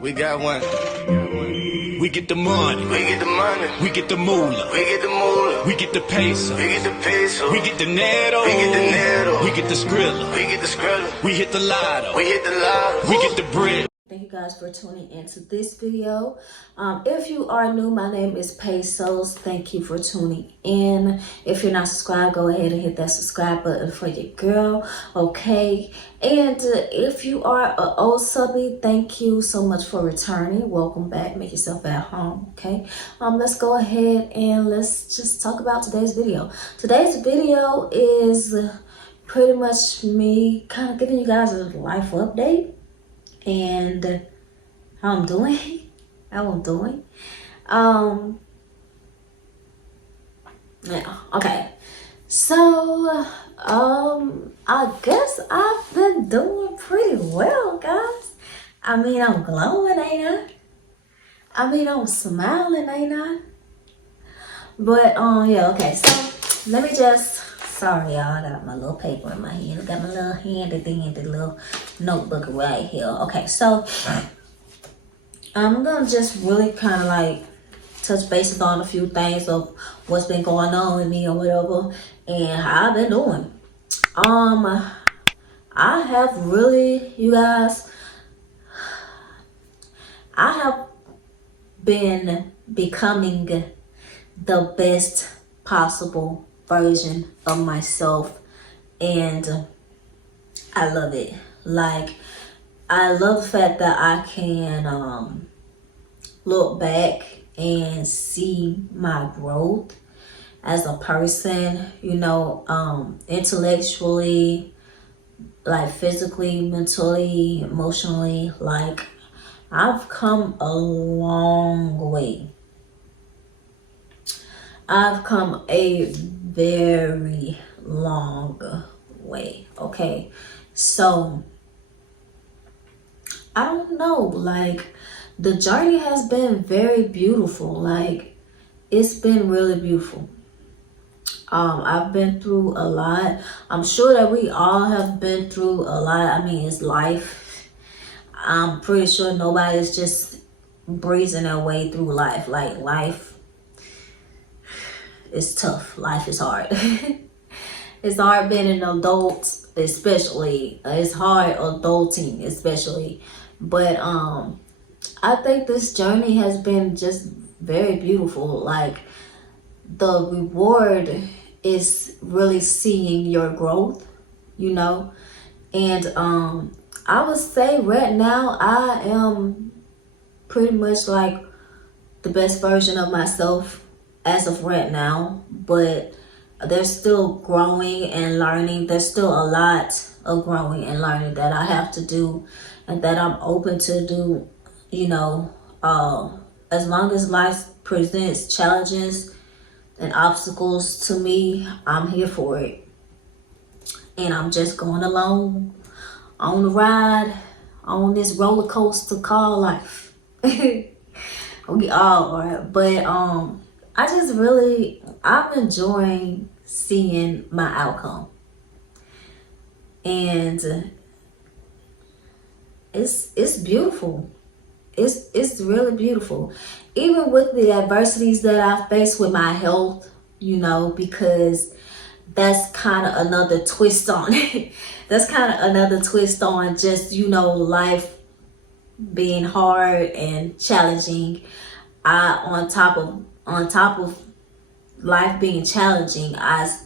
We got one. We get the money. We get the money. We get the moolah. We get the moolah. We get the peso. We get the peso. We get the netto. We get the netto. We get the skrilla. We get the skrilla. We hit the lotto. We hit the lotto. We get the bread. Thank you guys for tuning into this video. If you are new, my name is Pesos. Thank you for tuning in. If you're not subscribed, go ahead and hit that subscribe button for your girl, okay? And if you are an old subby, thank you so much for returning. Welcome back. Make yourself at home, okay? Let's go ahead and let's just talk about today's video. Today's video is pretty much me kind of giving you guys a life update and how I'm doing. Yeah, okay. So I guess I've been doing pretty well, guys. I mean, I'm glowing, ain't I? I mean, I'm smiling, ain't I? But yeah, okay. So let me just, sorry y'all, I got my little paper in my hand. I got my little handy little notebook right here. Okay, so I'm gonna just really kind of like touch bases on a few things of what's been going on with me or whatever and how I've been doing. I have really, you guys, I have been becoming the best possible version of myself, and I love it. Like, I love the fact that I can look back and see my growth as a person, you know, intellectually, like physically, mentally, emotionally. Like, I've come a long way. I've come a very long way, okay? So I don't know, like, the journey has been very beautiful. Like, it's been really beautiful. I've been through a lot. I'm sure that we all have been through a lot. I mean, it's life. I'm pretty sure nobody's just breezing their way through life. Like, life is tough. Life is hard. It's hard being an adult, especially. It's hard adulting, especially. But I think this journey has been just very beautiful. Like, the reward is really seeing your growth, you know. And I would say right now I am pretty much like the best version of myself as of right now, but there's still growing and learning. There's still a lot of growing and learning that I have to do and that I'm open to do, you know. As long as life presents challenges and obstacles to me, I'm here for it. And I'm just going along on the ride, on this roller coaster called life. We all are. But I just really, I'm enjoying seeing my outcome. And it's beautiful. It's really beautiful. Even with the adversities that I face with my health, you know, because that's kind of another twist on it. That's kind of another twist on just, you know, life being hard and challenging. On top of life being challenging, I'm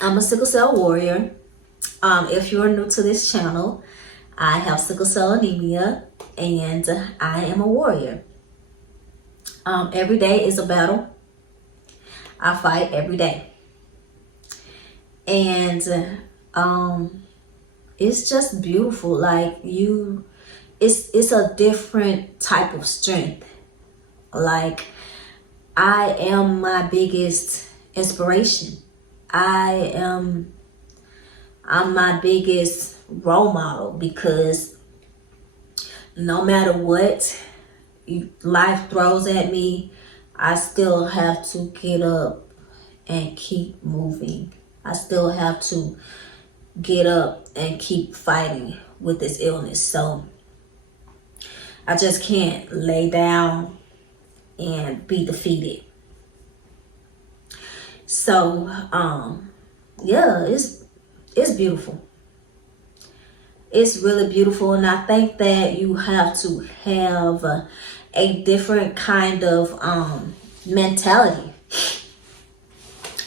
a sickle cell warrior. If you're new to this channel, I have sickle cell anemia and I am a warrior. Every day is a battle. I fight every day. And it's just beautiful. Like, it's a different type of strength. Like, I am my biggest inspiration. I'm my biggest role model, because no matter what life throws at me, I still have to get up and keep moving. I still have to get up and keep fighting with this illness. So I just can't lay down and be defeated. So, yeah, it's beautiful. It's really beautiful, and I think that you have to have a different kind of mentality.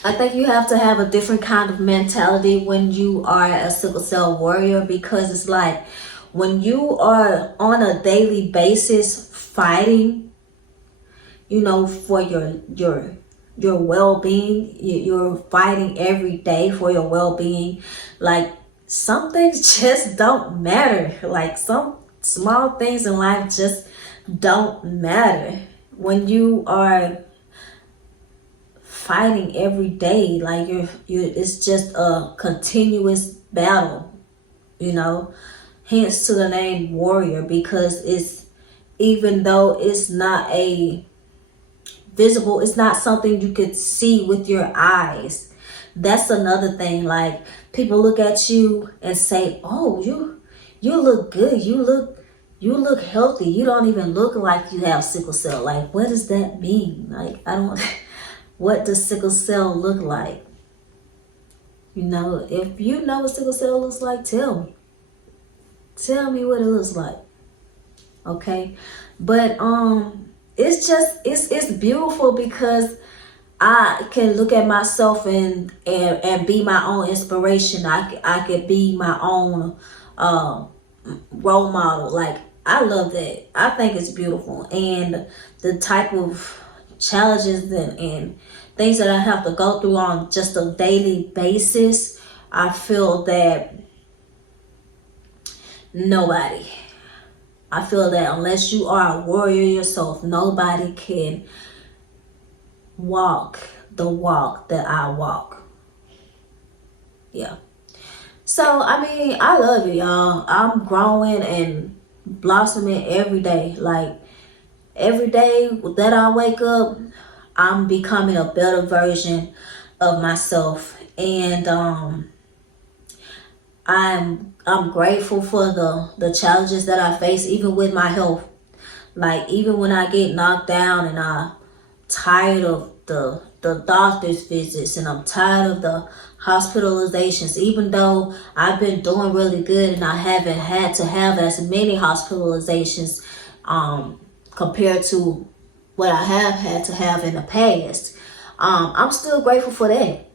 I think you have to have a different kind of mentality when you are a sickle cell warrior, because it's like when you are on a daily basis fighting, you know, for your well-being, you're fighting every day for your well-being. Like, some things just don't matter. Like, some small things in life just don't matter when you are fighting every day. Like, you it's just a continuous battle, you know. Hence to the name warrior, because it's, even though it's not a visible, it's not something you could see with your eyes. That's another thing. Like, people look at you and say, oh, you look good, you look healthy, you don't even look like you have sickle cell. Like, what does that mean? Like, I don't what does sickle cell look like? You know, if you know what sickle cell looks like, tell me what it looks like. Okay. But it's just, it's beautiful, because I can look at myself and be my own inspiration. I could be my own role model. Like, I love that. I think it's beautiful. And the type of challenges and things that I have to go through on just a daily basis, I feel that I feel that unless you are a warrior yourself, nobody can walk the walk that I walk. Yeah. So, I mean, I love it, y'all. I'm growing and blossoming every day. Like, every day that I wake up, I'm becoming a better version of myself. And I'm grateful for the challenges that I face, even with my health. Like, even when I get knocked down and I'm tired of the doctor's visits, and I'm tired of the hospitalizations, even though I've been doing really good and I haven't had to have as many hospitalizations compared to what I have had to have in the past. I'm still grateful for that.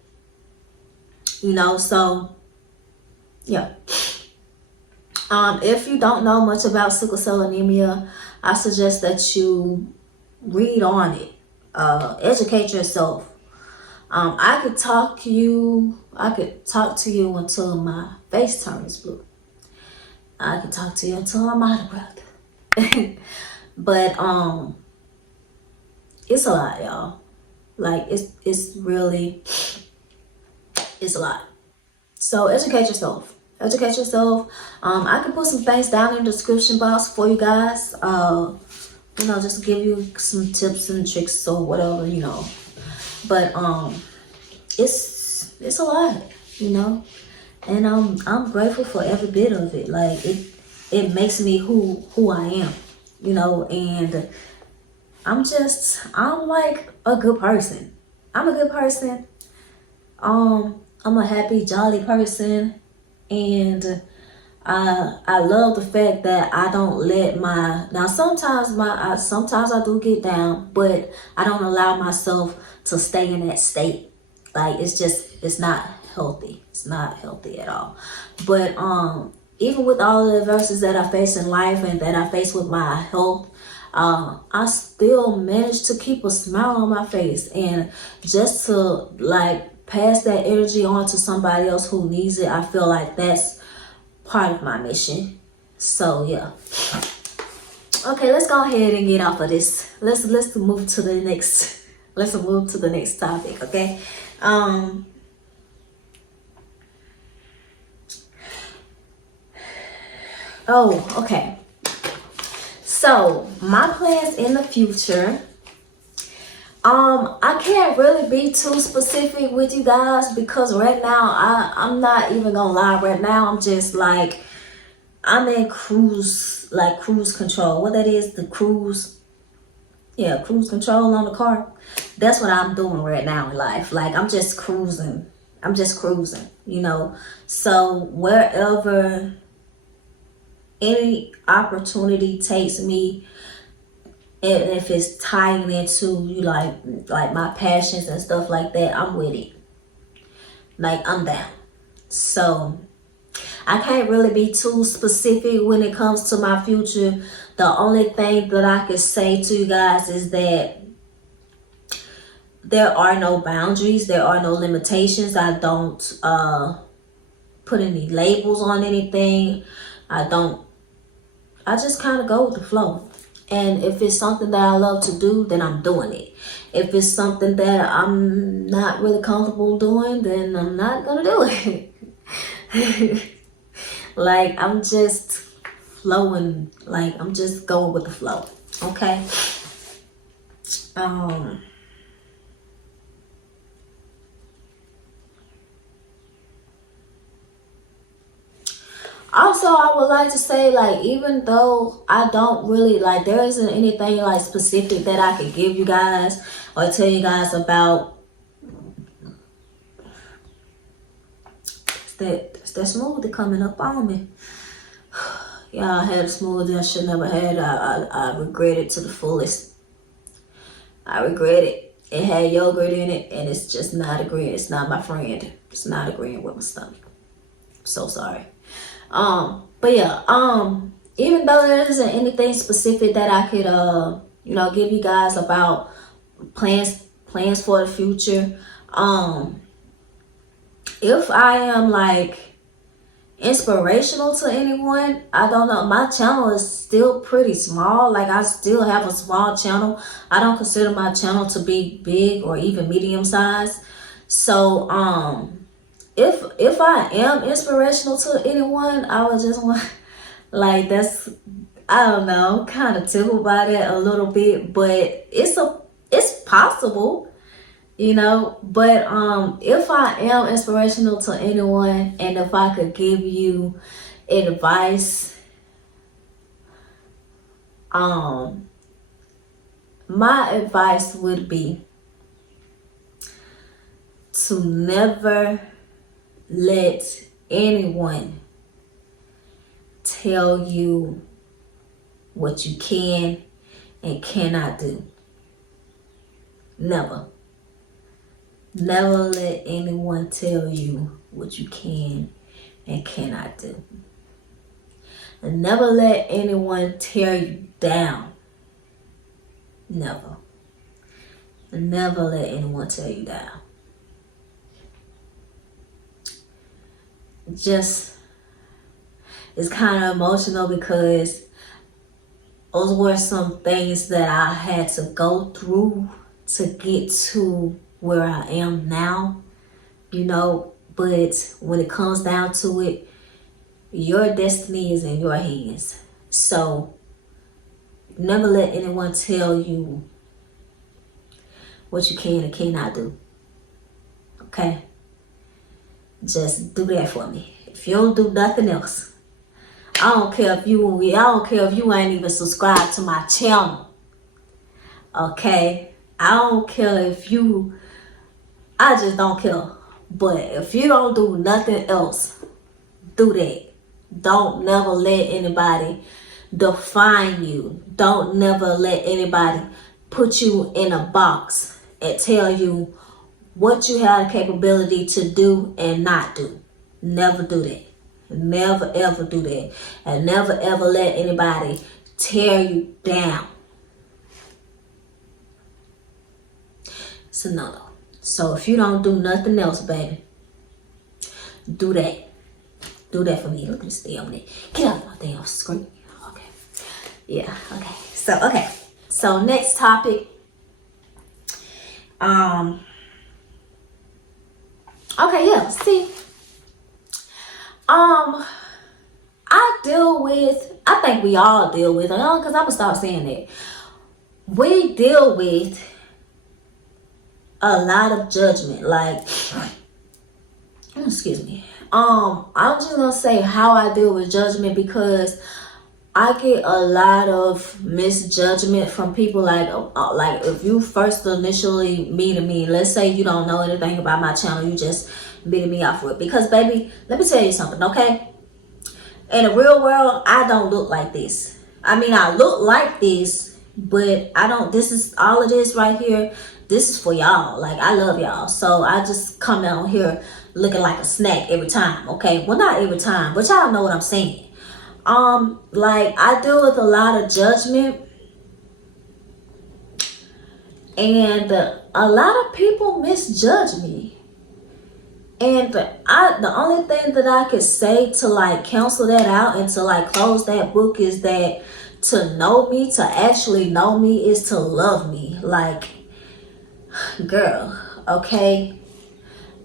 You know, so yeah. If you don't know much about sickle cell anemia, I suggest that you read on it. Educate yourself. I could talk to you until my face turns blue. I could talk to you until I'm out of breath. But it's a lot, y'all. Like, it's really, it's a lot. So educate yourself. Educate yourself. I can put some things down in the description box for you guys. You know, just to give you some tips and tricks or whatever, you know. But it's a lot, you know. And I'm grateful for every bit of it. Like, it makes me who I am, you know. And I'm like a good person. I'm a good person. I'm a happy, jolly person, and I love the fact that I don't let sometimes I do get down, but I don't allow myself to stay in that state. Like, it's not healthy. It's not healthy at all. But even with all the adversities that I face in life and that I face with my health, I still manage to keep a smile on my face, and just to, like, pass that energy on to somebody else who needs it. I feel like that's part of my mission. So yeah. Okay, let's go ahead and get off of this. Let's move to the next topic, okay? Okay. So, my plans in the future, I can't really be too specific with you guys, because right now, I'm not even gonna lie. Right now, I'm just like, I'm in cruise, like cruise control. What that is, the cruise, yeah, cruise control on the car. That's what I'm doing right now in life. Like I'm just cruising. I'm just cruising, you know. So wherever any opportunity takes me, and if it's tying into you like my passions and stuff like that, I'm with it. Like I'm down. So I can't really be too specific when it comes to my future. The only thing that I can say to you guys is that there are no boundaries, there are no limitations. I don't put any labels on anything. I just kind of go with the flow. And if it's something that I love to do, then I'm doing it. If it's something that I'm not really comfortable doing, then I'm not gonna do it. Like I'm just flowing, like I'm just going with the flow. Okay. Also, I would like to say, like, even though I don't really, like, there isn't anything, like, specific that I could give you guys or tell you guys about. That's that smoothie coming up on me. Yeah, I had a smoothie I should never had. I regret it to the fullest. I regret it. It had yogurt in it, and it's just not agreeing. It's not my friend. It's not agreeing with my stomach. I'm so sorry. But yeah, even though there isn't anything specific that I could, give you guys about plans for the future, if I am like inspirational to anyone, I don't know. My channel is still pretty small. Like I still have a small channel. I don't consider my channel to be big or even medium size. So, if I am inspirational to anyone, I would just want, like, that's, I don't know, kind of tickled by that a little bit, but it's possible, you know. But if I am inspirational to anyone, and if I could give you advice, my advice would be to never let anyone tell you what you can and cannot do. Never. Never let anyone tell you what you can and cannot do. And never let anyone tear you down. Never. And never let anyone tear you down. Just, it's kind of emotional because those were some things that I had to go through to get to where I am now, you know. But when it comes down to it, your destiny is in your hands. So never let anyone tell you what you can and cannot do. Okay? Just do that for me. If you don't do nothing else, I don't care if you ain't even subscribed to my channel. Okay? I don't care if you, I just don't care. But if you don't do nothing else, do that. Don't never let anybody define you. Don't never let anybody put you in a box and tell you what you have the capability to do and not do. Never do that. Never ever do that. And never ever let anybody tear you down. It's a no. So if you don't do nothing else, baby, do that. Do that for me. Look at this damn thing. Get out of my damn screen. Okay. Yeah, okay. So next topic. Okay, yeah, see. I think we all deal with, because I'm going to stop saying that. We deal with a lot of judgment. Like, excuse me. I'm just gonna say how I deal with judgment, because I get a lot of misjudgment from people. Like if you first initially meeting me, let's say you don't know anything about my channel, you just meeting me off with, because baby, let me tell you something, okay? In the real world, I don't look like this. I mean, I look like this, but I don't. This is all of this right here. This is for y'all. Like, I love y'all, so I just come down here looking like a snack every time, okay? Well, not every time, but y'all know what I'm saying. Like, I deal with a lot of judgment, and a lot of people misjudge me. And the only thing that I could say to like cancel that out and to like close that book is that to know me, to actually know me, is to love me. Like, girl, okay?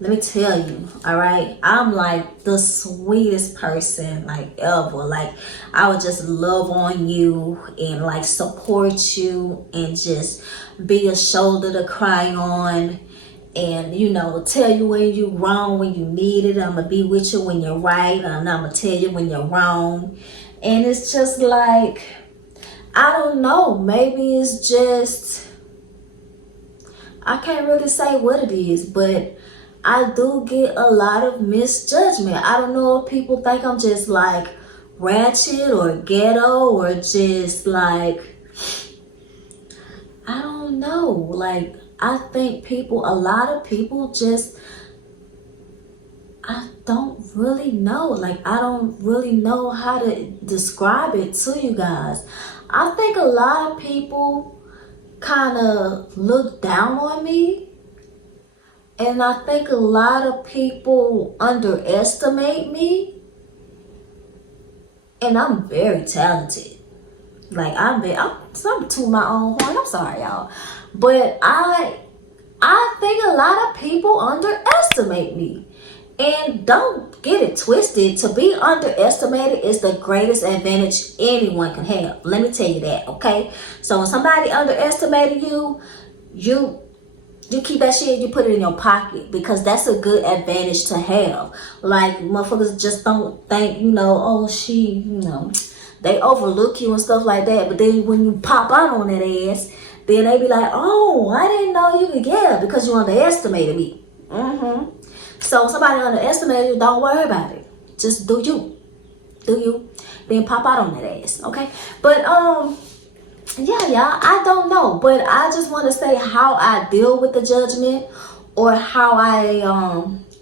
Let me tell you, all right? I'm like the sweetest person like ever. Like, I would just love on you and like support you and just be a shoulder to cry on, and you know, tell you when you're wrong, when you need it. I'm gonna be with you when you're right, and I'm gonna tell you when you're wrong. And it's just like, I don't know, maybe it's just, I can't really say what it is, but I do get a lot of misjudgment. I don't know if people think I'm just like ratchet or ghetto or just like, I don't know. Like, I think a lot of people just, I don't really know. Like, I don't really know how to describe it to you guys. I think a lot of people kind of look down on me. And I think a lot of people underestimate me. And I'm very talented. Like, I'm to my own horn. I'm sorry, y'all. But I think a lot of people underestimate me. And don't get it twisted. To be underestimated is the greatest advantage anyone can have. Let me tell you that, okay? So when somebody underestimated you, you keep that shit, you put it in your pocket, because that's a good advantage to have. Like, motherfuckers just don't think, you know, oh, they overlook you and stuff like that. But then when you pop out on that ass, then they be like, oh, I didn't know you could get it, because you underestimated me. So somebody underestimated you, don't worry about it. Just do you. Then pop out on that ass, okay? But, yeah, y'all, I don't know, but I just want to say how I deal with the judgment, or how I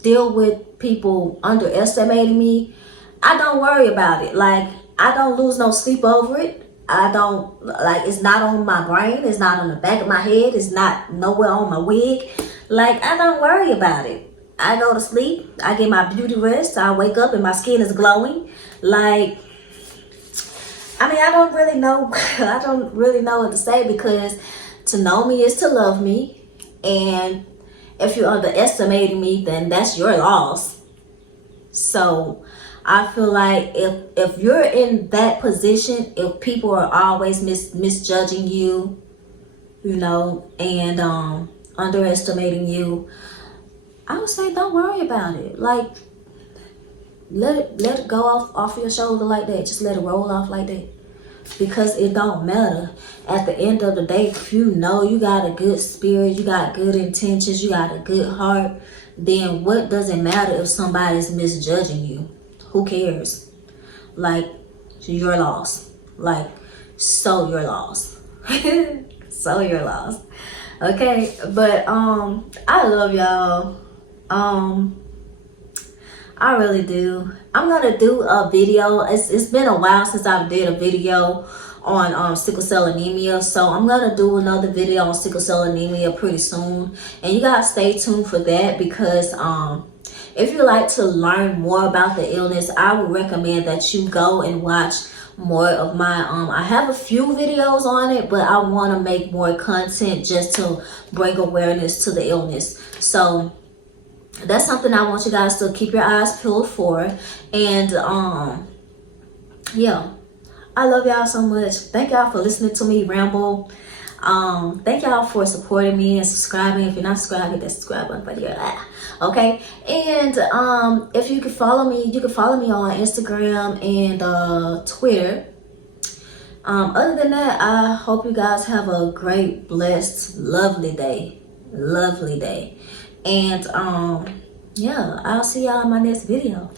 deal with people underestimating me. I don't worry about it. Like, I don't lose no sleep over it. I don't, like, it's not on my brain, it's not on the back of my head, it's not nowhere on my wig. Like, I don't worry about it. I go to sleep, I get my beauty rest, I wake up and my skin is glowing. Like, I mean, I don't really know. I don't really know what to say, because to know me is to love me. And if you're underestimating me, then that's your loss. So I feel like if you're in that position, if people are always misjudging you, you know, and underestimating you, I would say don't worry about it. Like, let it go off your shoulder like that. Just let it roll off like that. Because it don't matter. At the end of the day, if you know you got a good spirit, you got good intentions, you got a good heart, then what does it matter if somebody's misjudging you? Who cares? Like, you're lost. Like, so you're lost. So you're lost. Okay, but I love y'all. I really do. I'm gonna do a video. It's been a while since I did a video on sickle cell anemia, so I'm gonna do another video on sickle cell anemia pretty soon, and you guys stay tuned for that, because if you like to learn more about the illness, I would recommend that you go and watch more of my I have a few videos on it, but I want to make more content just to bring awareness to the illness. So that's something I want you guys to keep your eyes peeled for. And yeah, I love y'all so much. Thank y'all for listening to me ramble. Thank y'all for supporting me and subscribing. If you're not subscribed, hit that subscribe button for your okay. And if you can follow me, you can follow me on Instagram and Twitter. Other than that, I hope you guys have a great, blessed, lovely day. And yeah, I'll see y'all in my next video.